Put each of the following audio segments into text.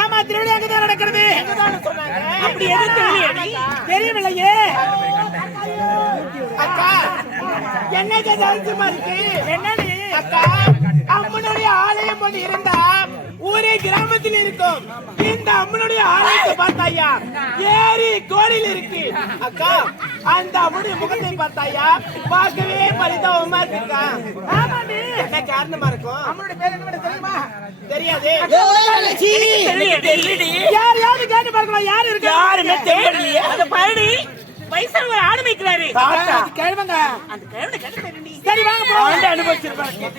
ஆமா திருவிழா எங்கதான் நடக்கிறது. அப்படி எதுவும் தெரியலையே தெரியவில்லையே. அக்கா என்ன இருக்கு? என்னன்னு அக்கா அம்மனுடைய ஆலயம் ஒன்று இருந்தா ஊரே கிராமத்தில் இருக்கும். இந்த அம்மனுடைய ஆலயத்தை பார்த்தாயா? ஏரி கோடியில் இருக்கு. அக்கா அந்த அம்மனுடைய முகத்தை பார்த்தாயா? பார்க்கவே பரிதாபமா இருக்கா என்ன காரணமா இருக்கும்? அம்மனுடைய பேர் என்ன தெரியுமா? தெரியாது. யார் யாரு கேட்டு பார்க்கலாம்? யாரு இருக்கு? யாருமே தெரியலையே. அந்த பழனி வயசான ஒரு ஆடு மேய்க்கிறாரு தாத்தா கேளுங்க. அந்த கிழவனை கேட்டு தெரியுடி சரி வாங்க போங்க அனுபவிச்சிருப்பாங்க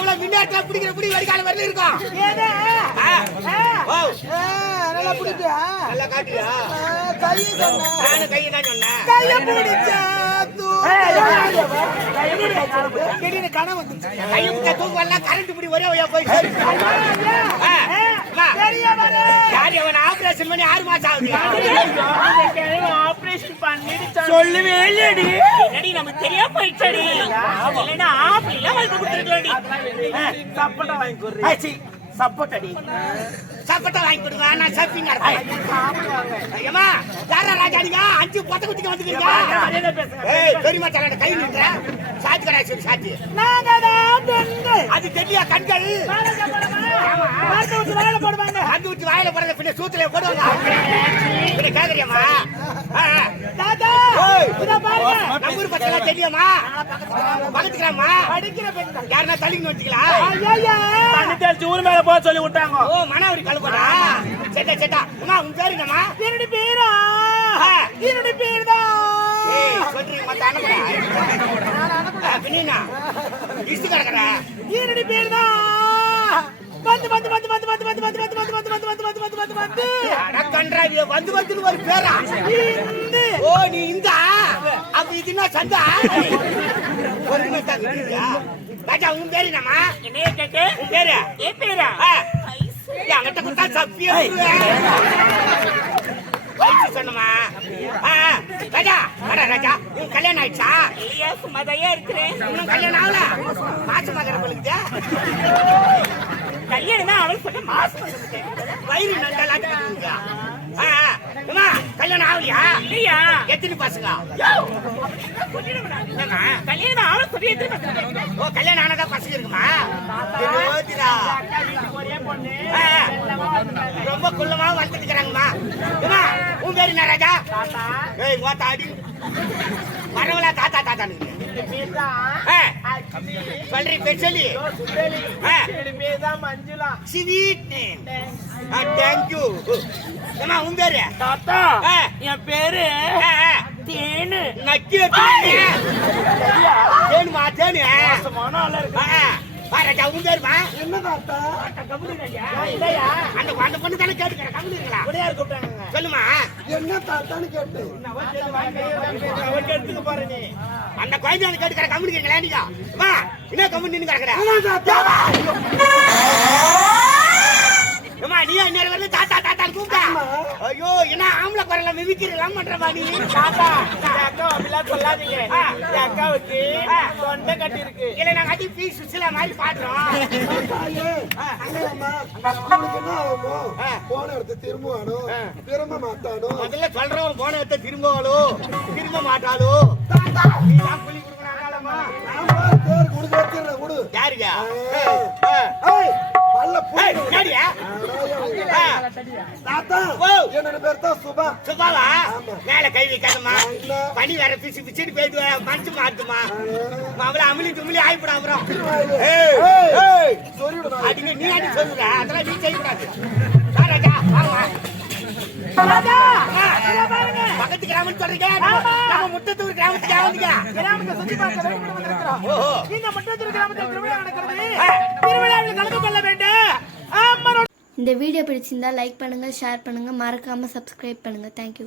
அவளை முன்னேற்ற பிடிக்கிற பிடி வடிகால வரல இருக்கும். நல்லா பிடிச்சா? நல்லா காட்டியா நானும் கையை தான் சொன்னேன். கையை பிடிச்சா திடீர்னு வந்துச்சு. பிடிச்சா கரண்ட் பிடி ஒரே அம்மா, யார் எவன் ஆபரேஷன் பண்ணி ஆறு மாசம் ஆகுது. ஆபரேஷன் பண்ணிடுச்சா சொல்லவே இல்லடி. என்னடி நமக்கு தெரியாம போயிடுச்சடி. இல்லைன்னா வாங்கி கொடுத்துருக்கலாம்டி சப்போட்டா வாங்கி கொடுறீ சப்போட்டா அடி. சப்போட்டா வாங்கி கொடுங்க. நான் ஷாப்பிங் ஐயம்மா யாரா ராஜாடிங்க அஞ்சு பொத்த குட்டிக்கு வந்துக்கிறீங்க ஏய் தரட கை நின்ற சாத்தி கடை சொல்லி சாத்தி நாங்க அது தெரியல கண்கள்? மருந்து ஊத்தி வாயில போடுவாங்க மருந்து ஊத்தி வாயில போடுறத பின்ன சூத்துல போடுவாங்க பின்ன கேக்குறியம்மா தாத்தா இத பாருங்க நம்ம ஊர் பசங்க தெரியுமா பக்கத்துக்குறாமா அடிக்கிற பெண் யாருன்னா தள்ளின்னு வச்சுக்கலாம் ஐயா தண்ணி தெளிச்சு ஊர் மேல போக சொல்லி விட்டாங்க ஓ மனவரி கழுப்படா செட்டா செட்டா அம்மா உன் பேரு என்னம்மா என்னுடைய பேரா என்னுடைய பேரு தான் சொல்றீங்க மத்த அனுப்புடா பின்னா என்னுடைய பேரு தான்? வந்து வந்து வந்து வந்து வந்து வந்து வந்து வந்து வந்து வந்து வந்து வந்து வந்து வந்து வந்து வந்து கன்றாவிய வந்து வந்து ஒரு பேரா ஓ நீ இந்த அப்ப இது என்ன சந்தா ஒரு நிமிஷம் ராஜா உன் பேரு என்னம்மா என்னைய கேட்டு உன் பேரு என் பேரா. என்கிட்ட கொடுத்தா சப்பியா சொன்னமா. ராஜா வாடா ராஜா. உன் கல்யாணம் ஆயிடுச்சா? இல்லையா சும்மா தையா இருக்கிறேன். இன்னும் கல்யாணம் ஆகல? மாசம் மகர பழுக்குது கல்யாணம் தான் அவளுக்கு சொல்ல மாசம். வயிறு நல்லா அம்மா கல்யாணம் ஆகலையா? இல்லையா? எத்தனை பசங்க? கல்யாணம் அவளுக்கு சொல்லி? ஓ கல்யாணம் ஆனதா பசங்க இருக்குமா. ரொம்ப குள்ளமா அம்மா உன் பேரு என்ன ராஜா ஏய் உங்க தாடி வரவல தாத்தா தாத்தா சொல்றி பேர் சொல்லி ஸ்வீட் நேம் தேங்க்யூ ஏமா உன் பேரு தாத்தா என் பேரு தேனு நக்கிய தேனு தேனுமா தேனு மோசமான ஆளா இருக்கு பாராட்டா உன் பேர் பா என்ன தாத்தா அந்த அந்த பொண்ணு தானே கேட்டுக்கிறேன் கம்பெனி இருக்கலாம் உடையார் கூப்பிட்டாங்க சொல்லுமா என்ன தாத்தான்னு கேட்டு எடுத்துக்க பாரு நீ. அந்த குழந்தை கேட்டுக்கிற கம்பெனி கேட்கலாம் நீங்க வா என்ன கம்பெனி நின்று கிடக்குறேன் பண்றாங்களா மிமிக்கிரி எல்லாம் பண்றமா நீ தாத்தா அக்கா அப்படிலாம் சொல்லாதீங்க. என் அக்காவுக்கு தொண்டை கட்டி இருக்கு இல்ல நாங்க அது பீ சுசில மாதிரி பாக்குறோம். போன இடத்த திரும்புவானோ? திரும்ப மாட்டானோ? முதல்ல சொல்றவன் போன இடத்த திரும்புவாளோ? திரும்ப மாட்டாளோ? நீ தான் குழி கொடுக்கணும் யாருக்கா பல்ல போய் என்னோட பேர் தான் சுபா. சுபாவா? ஆமா. மேல கை வைக்காதம்மா. பனி வேற பிச்சு பிச்சுட்டு போயிட்டு மனசு மாட்டுமா? அவள அமிலி துமிலி அப்புறம். அடிங்க நீ அடி சொல்லுற அதெல்லாம் நீ செய்யக்கூடாது. வா ராஜா வாங்க பக்கத்து கிராமம் சொல்றீங்க? நம்ம- நம்ம முட்டத்தூர் கிராமத்துக்கு வந்தீங்க கிராமத்தை சுத்தி பார்க்க வேண்டும் மட்டத்தூர் கிராமத்தில் திருவிழா நடக்கிறது. திருவிழாவில் கலந்து கொள்ள வேண்டும். இந்த வீடியோ பிடிச்சிருந்தா லைக் பண்ணுங்கள் ஷேர் பண்ணுங்கள் மறக்காமல் சப்ஸ்கிரைப் பண்ணுங்கள் தேங்க்யூ